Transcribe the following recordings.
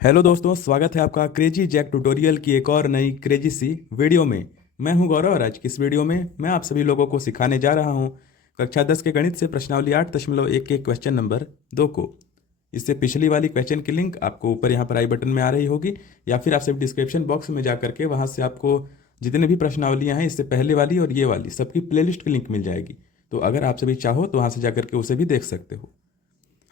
Hello दोस्तों, स्वागत है आपका क्रेजी जैक ट्यूटोरियल की एक और नई क्रेजी सी वीडियो में। मैं हूं गौरव और आज की इस वीडियो में मैं आप सभी लोगों को सिखाने जा रहा हूं कक्षा 10 के गणित से प्रश्नावली 8.1 के क्वेश्चन नंबर 2 को। इससे पिछली वाली क्वेश्चन की लिंक आपको ऊपर यहाँ पर आई बटन में आ रही होगी, या फिर आप सिर्फ डिस्क्रिप्शन बॉक्स में जा करके वहाँ से आपको जितने भी प्रश्नावलियाँ हैं, इससे पहले वाली और ये वाली सबकी प्लेलिस्ट की लिंक मिल जाएगी। तो अगर आप सभी चाहो तो वहाँ से जा करके उसे भी देख सकते हो।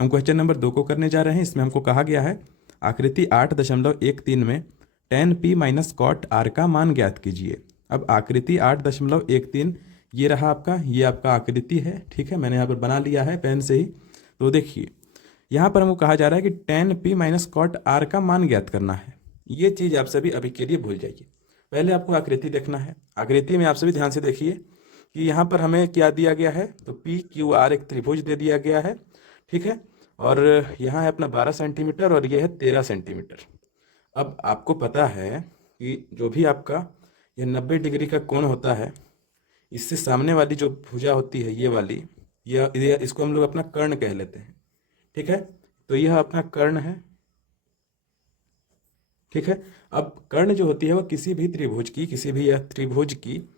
हम क्वेश्चन नंबर 2 को करने जा रहे हैं। इसमें हमको कहा गया है आकृति 8.13 में tan p minus cot r का मान ज्ञात कीजिए। अब आकृति 8.13 ये रहा आपका, ये आपका आकृति है, ठीक है। मैंने यहाँ पर बना लिया है पेन से ही। तो देखिए यहाँ पर हमको कहा जा रहा है कि tan p minus cot r का मान ज्ञात करना है। ये चीज़ आप सभी अभी के लिए भूल जाइए। पहले आपको आकृति देखना है। आकृति में आप सभी ध्यान से देखिए कि यहाँ पर हमें क्या दिया गया है, तो पी क्यू आर एक त्रिभुज दे दिया गया है, ठीक है। और यहाँ है अपना 12 सेंटीमीटर और ये है 13 सेंटीमीटर। अब आपको पता है कि जो भी आपका ये 90 डिग्री का कोण होता है, इससे सामने वाली जो भुजा होती है ये वाली, ये इसको हम लोग अपना कर्ण कह लेते हैं, ठीक है। तो यह अपना कर्ण है, ठीक है। अब कर्ण जो होती है वह किसी भी यह त्रिभुज की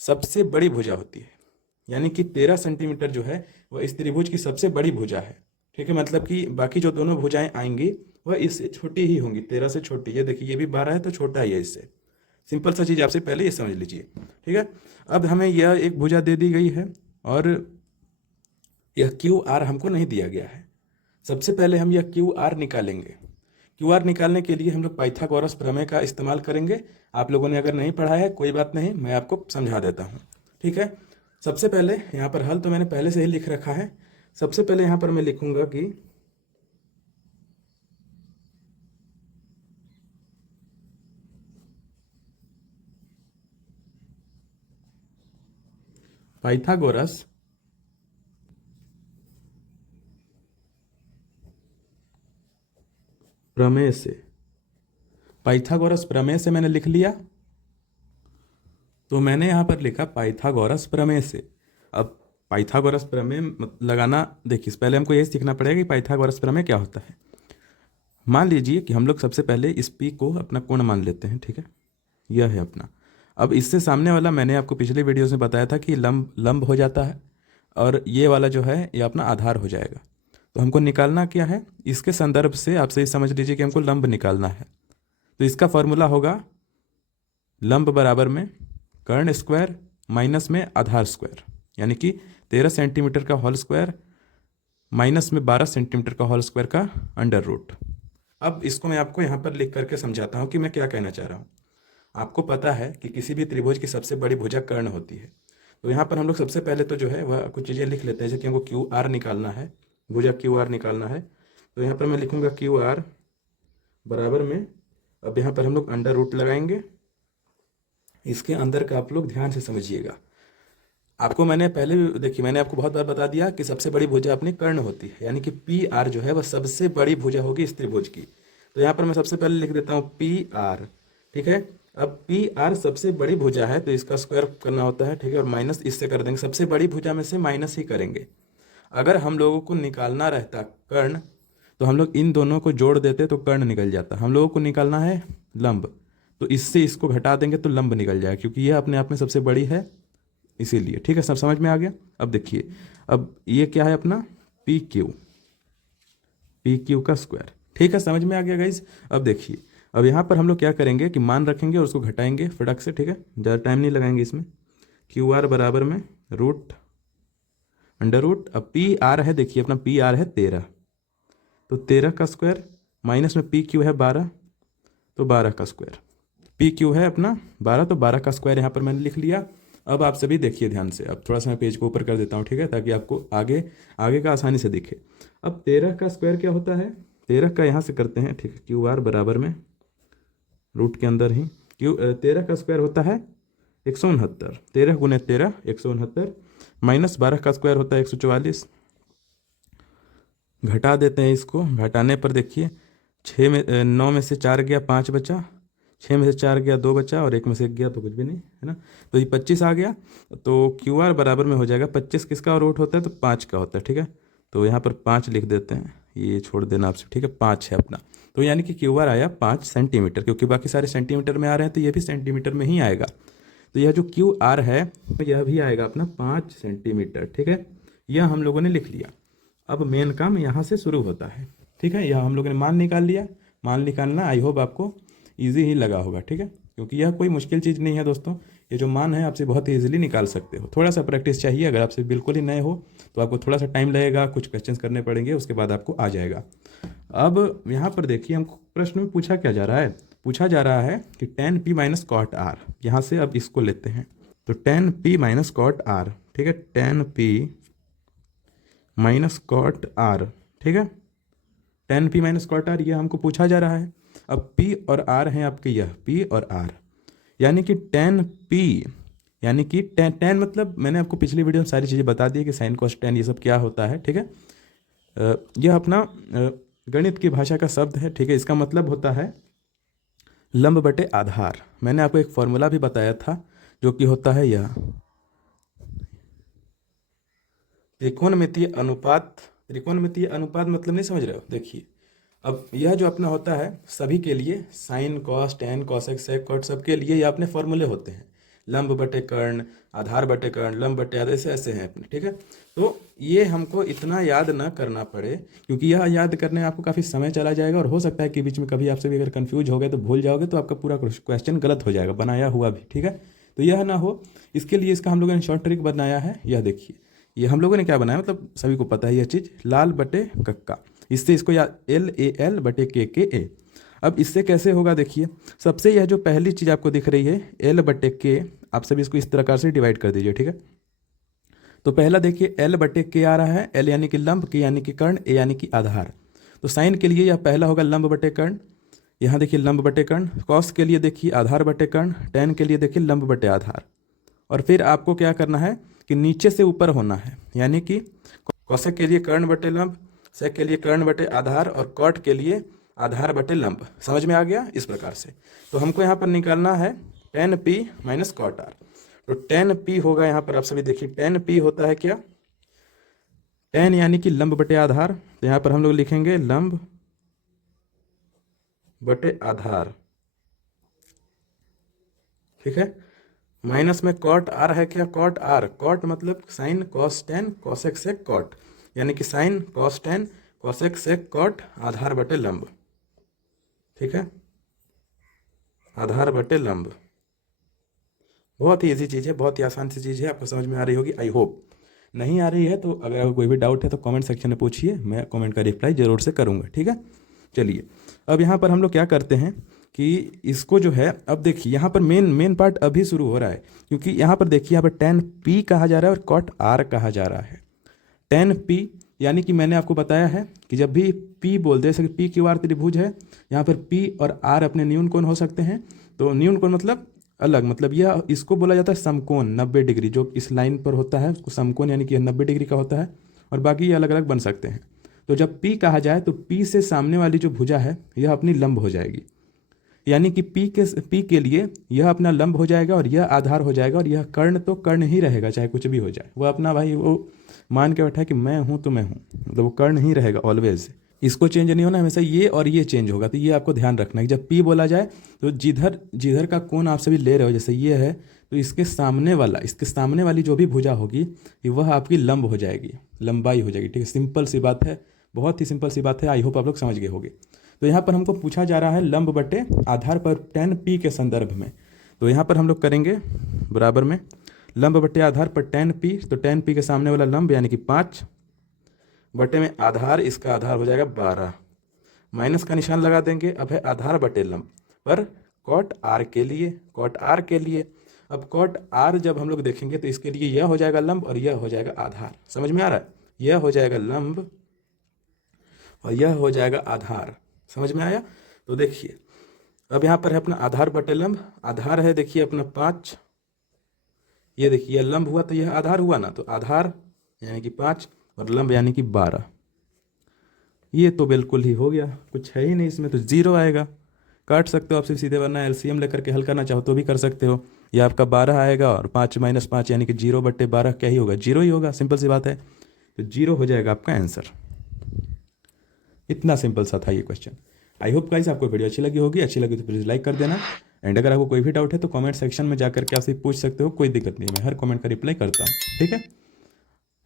सबसे बड़ी भुजा होती है। यानी कि 13 सेंटीमीटर जो है वह इस त्रिभुज की सबसे बड़ी भुजा है, ठीक है। मतलब कि बाकी जो दोनों भुजाएं आएंगी वह इससे छोटी ही होंगी, 13 से छोटी। ये देखिए, ये भी 12 है तो छोटा ही है इससे। सिंपल सा चीज़ आपसे पहले ये समझ लीजिए, ठीक है। अब हमें यह एक भुजा दे दी गई है और यह क्यू आर हमको नहीं दिया गया है। सबसे पहले हम यह क्यू आर निकालेंगे। क्यू आर निकालने के लिए हम लोग पाइथागोरस प्रमेय का इस्तेमाल करेंगे। आप लोगों ने अगर नहीं पढ़ा है कोई बात नहीं, मैं आपको समझा देता हूँ, ठीक है। सबसे पहले यहाँ पर हल तो मैंने पहले से ही लिख रखा है। सबसे पहले यहाँ पर मैं लिखूंगा कि पाइथागोरस प्रमेय से, पाइथागोरस प्रमेय से मैंने लिख लिया। तो मैंने यहाँ पर लिखा पाइथागोरस प्रमेय से। अब पाइथागोरस प्रमेय लगाना देखिए, पहले हमको यही सीखना पड़ेगा कि पाइथागोरस प्रमेय क्या होता है। मान लीजिए कि हम लोग सबसे पहले इस पी को अपना कोण मान लेते हैं, ठीक है। यह है अपना। अब इससे सामने वाला मैंने आपको पिछले वीडियो में बताया था कि लंब लंब हो जाता है, और ये वाला जो है ये अपना आधार हो जाएगा। तो हमको निकालना क्या है, इसके संदर्भ से आप सही समझ लीजिए कि हमको लंब निकालना है। तो इसका फॉर्मूला होगा लंब बराबर में कर्ण स्क्वायर माइनस में आधार स्क्वायर, यानी कि 13 सेंटीमीटर का होल स्क्वायर माइनस में 12 सेंटीमीटर का होल स्क्वायर का अंडर रूट। अब इसको मैं आपको यहाँ पर लिख करके समझाता हूँ कि मैं क्या कहना चाह रहा हूँ। आपको पता है कि किसी भी त्रिभुज की सबसे बड़ी भुजा कर्ण होती है। तो यहाँ पर हम लोग सबसे पहले तो जो है वह कुछ चीज़ें लिख लेते हैं, जैसे कि हमको क्यू आर निकालना है, भुजा क्यू आर निकालना है। तो यहाँ पर मैं लिखूंगा क्यू आर बराबर में, अब यहाँ पर हम लोग अंडर रूट लगाएंगे। इसके अंदर का आप लोग ध्यान से समझिएगा। आपको मैंने पहले भी देखिए, मैंने आपको बहुत बार बता दिया कि सबसे बड़ी भुजा अपनी कर्ण होती है, यानी कि पी आर जो है वह सबसे बड़ी भुजा होगी इस त्रिभुज की। तो यहाँ पर मैं सबसे पहले लिख देता हूँ पी आर, ठीक है। अब पी आर सबसे बड़ी भुजा है तो इसका स्क्वायर करना होता है, ठीक है, और माइनस इससे कर देंगे। सबसे बड़ी भुजा में से माइनस ही करेंगे। अगर हम लोगों को निकालना रहता कर्ण तो हम लोग इन दोनों को जोड़ देते तो कर्ण निकल जाता। हम लोगों को निकालना है लंब, तो इससे इसको घटा देंगे तो लंब निकल जाएगा, क्योंकि यह अपने आप में सबसे बड़ी है, इसीलिए। ठीक है, सब समझ में आ गया। अब देखिए, अब ये क्या है अपना पी क्यू का स्क्वायर, ठीक है, समझ में आ गया गाइज। अब देखिए, अब यहाँ पर हम लोग क्या करेंगे कि मान रखेंगे और उसको घटाएंगे फटक से, ठीक है, ज़्यादा टाइम नहीं लगाएंगे इसमें। क्यू आर बराबर में रूट अंडर रूट, अब पी आर है, देखिए अपना पी आर है 13, तो 13 का स्क्वायर माइनस में पी क्यू है 12, तो 12 का स्क्वायर। पी क्यू है अपना 12, तो 12 का स्क्वायर यहाँ पर मैंने लिख लिया। अब आप सभी देखिए ध्यान से, अब थोड़ा सा मैं पेज को ऊपर कर देता हूँ, ठीक है, ताकि आपको आगे आगे का आसानी से दिखे। अब 13 का स्क्वायर क्या होता है, 13 का यहाँ से करते हैं, ठीक है, क्यू आर बराबर में रूट के अंदर ही 13 का स्क्वायर होता है 169, 13 गुने 13 169, माइनस 12 का स्क्वायर होता है 144। घटा देते हैं इसको, घटाने पर देखिए 9 में से 4 गया 5 बचा, 6 में से 4 गया 2 बचा, और 1 में से 1 गया तो कुछ भी नहीं, है ना। तो ये 25 आ गया। तो क्यू आर बराबर में हो जाएगा 25 किसका रूट होता है, तो 5 का होता है, ठीक है। तो यहाँ पर 5 लिख देते हैं, ये छोड़ देना आपसे, ठीक है, 5 है अपना। तो यानी कि क्यू आर आया 5 सेंटीमीटर, क्योंकि बाकी सारे सेंटीमीटर में आ रहे हैं तो ये भी सेंटीमीटर में ही आएगा। तो यह जो क्यू आर है यह भी आएगा अपना 5 सेंटीमीटर, ठीक है। यह हम लोगों ने लिख लिया। अब मेन काम यहाँ से शुरू होता है, ठीक है। यह हम लोगों ने मान निकाल लिया। मान निकालना आई होप आपको ईजी ही लगा होगा, ठीक है, क्योंकि यह कोई मुश्किल चीज़ नहीं है दोस्तों। ये जो मान है आपसे बहुत ईजिली निकाल सकते हो। थोड़ा सा प्रैक्टिस चाहिए। अगर आपसे बिल्कुल ही नए हो तो आपको थोड़ा सा टाइम लगेगा, कुछ क्वेश्चंस करने पड़ेंगे, उसके बाद आपको आ जाएगा। अब यहाँ पर देखिए हमको प्रश्न में पूछा क्या जा रहा है। पूछा जा रहा है कि tan p minus cot R. यहाँ से अब इसको लेते हैं तो tan p minus cot R, ठीक है, tan p minus cot R, ठीक है, tan p minus cot R, ये हमको पूछा जा रहा है। अब p और r हैं आपके, यह p और r, यानी कि tan p, यानी कि tan मतलब मैंने आपको पिछली वीडियो में सारी चीज़ें बता दी कि साइन कॉस tan ये सब क्या होता है, ठीक है। यह अपना गणित की भाषा का शब्द है, ठीक है। इसका मतलब होता है लंब बटे आधार। मैंने आपको एक फॉर्मूला भी बताया था जो कि होता है यह त्रिकोणमितीय अनुपात। त्रिकोणमितीय अनुपात मतलब नहीं समझ रहे हो? देखिए अब यह जो अपना होता है सभी के लिए, sine cos tan cosec sec cot, सबके लिए ये अपने फॉर्मूले होते हैं। लंब बटे कर्ण, आधार बटे कर्ण, लंब बटे आधार, ऐसे ऐसे हैं अपने, ठीक है। तो ये हमको इतना याद ना करना पड़े, क्योंकि यह याद करने में आपको काफ़ी समय चला जाएगा और हो सकता है कि बीच में कभी आपसे भी अगर कंफ्यूज हो गए तो भूल जाओगे तो आपका पूरा क्वेश्चन गलत हो जाएगा, बनाया हुआ भी, ठीक है। तो यह ना हो इसके लिए इसका हम लोगों ने शॉर्ट ट्रिक बनाया है। यह देखिए, ये हम लोगों ने क्या बनाया, मतलब सभी को पता है यह चीज़, लाल बटे कक्का, इससे इसको या LAL बटे KKA। अब इससे कैसे होगा देखिए, सबसे यह जो पहली चीज़ आपको दिख रही है L बटे K, आप सभी इसको इस प्रकार से डिवाइड कर दीजिए, ठीक है। तो पहला देखिए L बटे K आ रहा है, L यानी कि लंब, K यानी कि कर्ण, A यानी कि आधार। तो साइन के लिए यह पहला होगा लंब बटे कर्ण, यहाँ देखिए लंब बटे कर्ण। कॉस के लिए देखिए आधार बटे कर्ण, टैन के लिए देखिए लंब बटे आधार। और फिर आपको क्या करना है कि नीचे से ऊपर होना है, यानी कि कौशिक के लिए कर्ण बटे लंब, सेक के लिए कर्ण बटे आधार और कॉट के लिए आधार बटे लंब। समझ में आ गया? इस प्रकार से तो हमको यहाँ पर निकालना है tan p minus cot R. तो tan p होगा यहाँ पर, आप सभी देखिए tan p होता है क्या, tan यानी कि लंब बटे आधार। तो यहाँ पर हम लोग लिखेंगे लंब बटे आधार, ठीक है। माइनस में कॉट आर है क्या, कॉट आर, कॉट मतलब sine cos tan cosec sec cot, यानी कि sine cos tan cosec sec cot आधार बटे लंब, ठीक है, आधार बटे लंब। बहुत ही इजी चीज़ है, बहुत ही आसान सी चीज़ है, आपको समझ में आ रही होगी आई होप। नहीं आ रही है तो अगर कोई भी डाउट है तो कमेंट सेक्शन में पूछिए, मैं कमेंट का रिप्लाई जरूर से करूँगा, ठीक है। चलिए अब यहाँ पर हम लोग क्या करते हैं कि इसको जो है, अब देखिए यहाँ पर मेन पार्ट अभी शुरू हो रहा है, क्योंकि यहाँ पर देखिए यहाँ पर tan p कहा जा रहा है और cot r कहा जा रहा है। tan p यानी कि मैंने आपको बताया है कि जब भी p बोलते हैं, जैसे p q r त्रिभुज है, यहाँ पर p और r अपने न्यून कोण हो सकते हैं। तो न्यून कोण मतलब अलग, मतलब यह इसको बोला जाता है समकोण 90 डिग्री, जो इस लाइन पर होता है उसको समकोण, यानी कि यह 90 डिग्री का होता है, और बाकी ये अलग अलग बन सकते हैं। तो जब p कहा जाए तो p से सामने वाली जो भुजा है यह अपनी लंब हो जाएगी, यानी कि p के लिए यह अपना लंब हो जाएगा और यह आधार हो जाएगा, और यह कर्ण तो कर्ण ही रहेगा, चाहे कुछ भी हो जाए। वो अपना भाई वो मान के बैठा है कि मैं हूँ तो मैं हूँ, मतलब वो कर्ण ही रहेगा ऑलवेज, इसको चेंज नहीं होना, हमेशा ये और ये चेंज होगा। तो ये आपको ध्यान रखना है कि जब p बोला जाए तो जिधर जिधर का कोण आप सभी ले रहे हो, जैसे ये है, तो इसके सामने वाली जो भी भुजा होगी वह आपकी लंब हो जाएगी, लंबाई हो जाएगी, ठीक है। सिंपल सी बात है, बहुत ही सिंपल सी बात है, आई होप आप लोग समझ गए होंगे। तो यहाँ पर हमको पूछा जा रहा है लंब बटे आधार पर tan p के संदर्भ में। तो यहाँ पर हम लोग करेंगे बराबर में लंब बटे आधार पर tan p, तो tan p के सामने वाला लंब यानी कि 5 बटे में आधार, इसका आधार हो जाएगा 12, माइनस का निशान लगा देंगे। अब है आधार बटे लंब पर cot r के लिए, cot r के लिए। अब cot r जब हम लोग देखेंगे तो इसके लिए यह हो जाएगा लंब और यह हो जाएगा आधार। समझ में आ रहा है? यह हो जाएगा लंब और यह हो जाएगा आधार। समझ में आया? तो देखिए अब यहाँ पर है अपना आधार बटे लंब, आधार है देखिए अपना 5, ये देखिए यह लंब हुआ तो यह आधार हुआ ना, तो आधार यानी कि 5 और लंब यानी कि 12। ये तो बिल्कुल ही हो गया, कुछ है ही नहीं इसमें, तो जीरो आएगा। काट सकते हो आप सिर्फ सीधे, वरना LCM लेकर के हल करना चाहो तो भी कर सकते हो। यह आपका 12 आएगा और 5 माइनस 5 यानी कि 0 बटे 12 क्या ही होगा, जीरो ही होगा, सिंपल सी बात है। तो जीरो हो जाएगा आपका आंसर। इतना सिंपल सा था ये क्वेश्चन। आई होप गाइस आपको वीडियो अच्छी लगी होगी, अच्छी लगी तो प्लीज़ लाइक कर देना। एंड अगर आपको कोई भी डाउट है तो कमेंट सेक्शन में जाकर के आपसे पूछ सकते हो, कोई दिक्कत नहीं है, मैं हर कमेंट का रिप्लाई करता हूँ, ठीक है।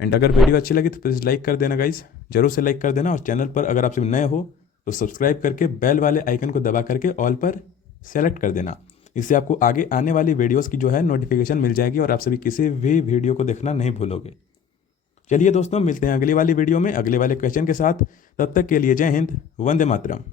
एंड अगर वीडियो अच्छी लगी तो प्लीज़ लाइक कर देना गाइस, जरूर से लाइक कर देना। और चैनल पर अगर आप सब नए हो तो सब्सक्राइब करके बेल वाले आइकन को दबा करके ऑल पर सेलेक्ट कर देना। इससे आपको आगे आने वाली वीडियोस की जो है नोटिफिकेशन मिल जाएगी और आप सभी किसी भी वीडियो को देखना नहीं भूलोगे। चलिए दोस्तों, मिलते हैं अगली वाली वीडियो में अगले वाले क्वेश्चन के साथ। तब तक के लिए जय हिंद, वंदे मातरम।